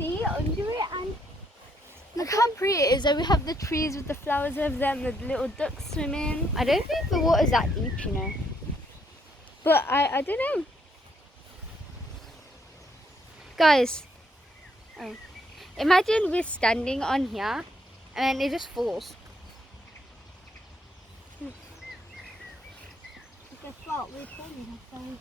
see under it, and look how pretty it is. So we have the trees with the flowers over them, the little ducks swimming. I don't think the water's that deep, you know. But I don't know. Guys, imagine we're standing on here and then it just falls. Guess what? We're falling.